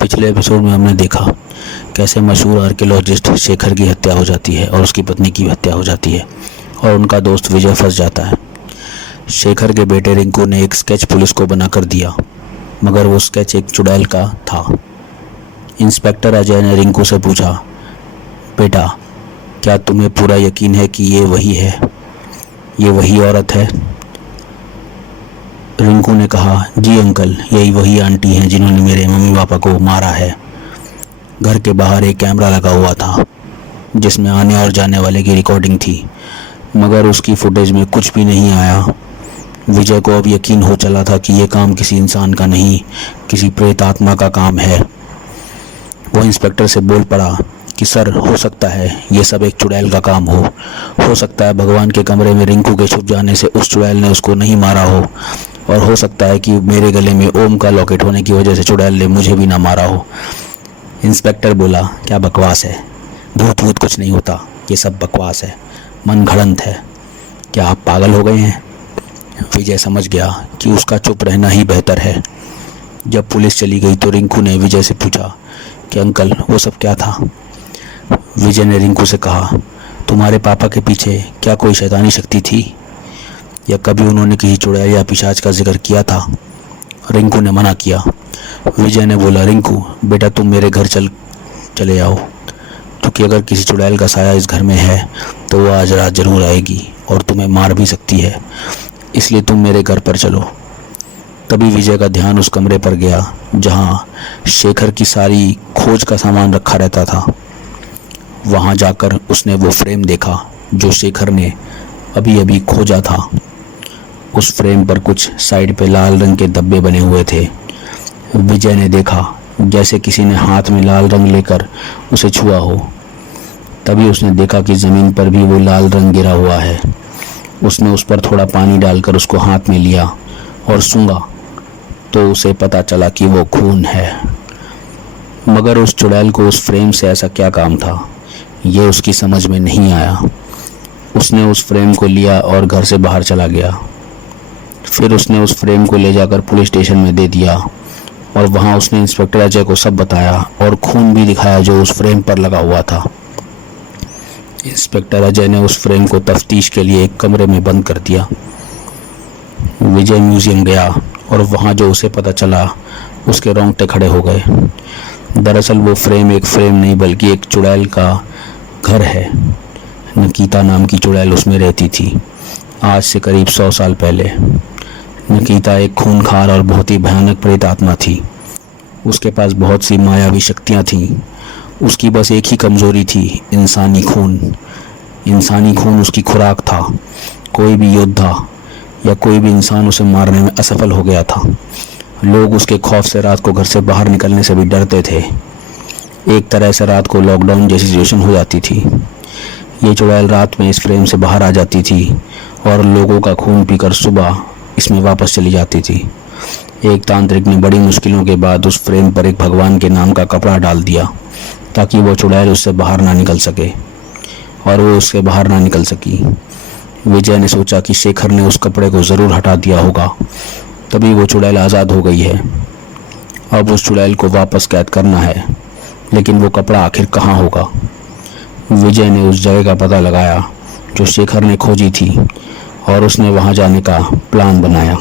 पिछले एपिसोड में हमने देखा कैसे मशहूर आर्कियोलॉजिस्ट शेखर की हत्या हो जाती है और उसकी पत्नी की हत्या हो जाती है और उनका दोस्त विजय फंस जाता है। शेखर के बेटे रिंकू ने एक स्केच पुलिस को बनाकर दिया, मगर वो स्केच एक चुड़ैल का था। इंस्पेक्टर अजय ने रिंकू से पूछा, बेटा क्या तुम्हें पूरा यकीन है कि ये वही है, ये वही औरत है? रिंकू ने कहा, जी अंकल, यही वही आंटी हैं जिन्होंने मेरे मम्मी पापा को मारा है। घर के बाहर एक कैमरा लगा हुआ था जिसमें आने और जाने वाले की रिकॉर्डिंग थी, मगर उसकी फुटेज में कुछ भी नहीं आया। विजय को अब यकीन हो चला था कि यह काम किसी इंसान का नहीं, किसी प्रेत आत्मा का काम है। वो इंस्पेक्टर से बोल पड़ा कि सर, हो सकता है ये सब एक चुड़ैल का काम हो सकता है भगवान के कमरे में रिंकू के छुप जाने से उस चुड़ैल ने उसको नहीं मारा और हो सकता है कि मेरे गले में ओम का लॉकेट होने की वजह से चुड़ैल ने मुझे भी ना मारा हो। इंस्पेक्टर बोला, क्या बकवास है, भूत भूत कुछ नहीं होता, ये सब बकवास है, मन घड़ंत है। क्या आप पागल हो गए हैं? विजय समझ गया कि उसका चुप रहना ही बेहतर है। जब पुलिस चली गई तो रिंकू ने विजय से पूछा कि अंकल वो सब क्या था? विजय ने रिंकू से कहा, तुम्हारे पापा के पीछे क्या कोई शैतानी शक्ति थी या कभी उन्होंने किसी चुड़ैल या पिशाच का जिक्र किया था? रिंकू ने मना किया। विजय ने बोला, रिंकू बेटा तुम मेरे घर चले आओ, क्योंकि अगर किसी चुड़ैल का साया इस घर में है तो वो आज रात जरूर आएगी और तुम्हें मार भी सकती है, इसलिए तुम मेरे घर पर चलो। तभी विजय का ध्यान उस कमरे पर गया जहाँ शेखर की सारी खोज का सामान रखा रहता था। वहाँ जाकर उसने वो फ्रेम देखा जो शेखर ने अभी अभी खोजा था। उस फ्रेम पर कुछ साइड पे लाल रंग के धब्बे बने हुए थे। विजय ने देखा जैसे किसी ने हाथ में लाल रंग लेकर उसे छुआ हो। तभी उसने देखा कि ज़मीन पर भी वो लाल रंग गिरा हुआ है। उसने उस पर थोड़ा पानी डालकर उसको हाथ में लिया और सूंघा तो उसे पता चला कि वो खून है। मगर उस चुड़ैल को उस फ्रेम से ऐसा क्या काम था, ये उसकी समझ में नहीं आया। उसने उस फ्रेम को लिया और घर से बाहर चला गया। फिर उसने उस फ्रेम को ले जाकर पुलिस स्टेशन में दे दिया और वहाँ उसने इंस्पेक्टर अजय को सब बताया और खून भी दिखाया जो उस फ्रेम पर लगा हुआ था। इंस्पेक्टर अजय ने उस फ्रेम को तफ्तीश के लिए एक कमरे में बंद कर दिया। विजय म्यूजियम गया और वहाँ जो उसे पता चला उसके रोंगटे खड़े हो गए। दरअसल वो फ्रेम एक फ्रेम नहीं बल्कि एक चुड़ैल का घर है। नकीता नाम की चुड़ैल उसमें रहती थी, आज से करीब 100 साल पहले। नकीता एक खूनखार और बहुत ही भयानक प्रेत आत्मा थी। उसके पास बहुत सी मायावी शक्तियाँ थीं। उसकी बस एक ही कमज़ोरी थी, इंसानी खून। इंसानी खून उसकी खुराक था। कोई भी योद्धा या कोई भी इंसान उसे मारने में असफल हो गया था। लोग उसके खौफ से रात को घर से बाहर निकलने से भी डरते थे। एक तरह से रात को लॉकडाउन जैसी सिचुएशन हो जाती थी। ये चुड़ैल रात में इस फ्रेम से बाहर आ जाती थी और लोगों का खून पीकर सुबह इसमें वापस चली जाती थी। एक तांत्रिक ने बड़ी मुश्किलों के बाद उस फ्रेम पर एक भगवान के नाम का कपड़ा डाल दिया ताकि वो चुड़ैल उससे बाहर ना निकल सके, और वो उससे बाहर ना निकल सकी। विजय ने सोचा कि शेखर ने उस कपड़े को ज़रूर हटा दिया होगा, तभी वो चुड़ैल आज़ाद हो गई है। अब उस चुड़ैल को वापस कैद करना है, लेकिन वो कपड़ा आखिर कहाँ होगा? विजय ने उस जगह का पता लगाया जो शेखर ने खोजी थी और उसने वहां जाने का प्लान बनाया।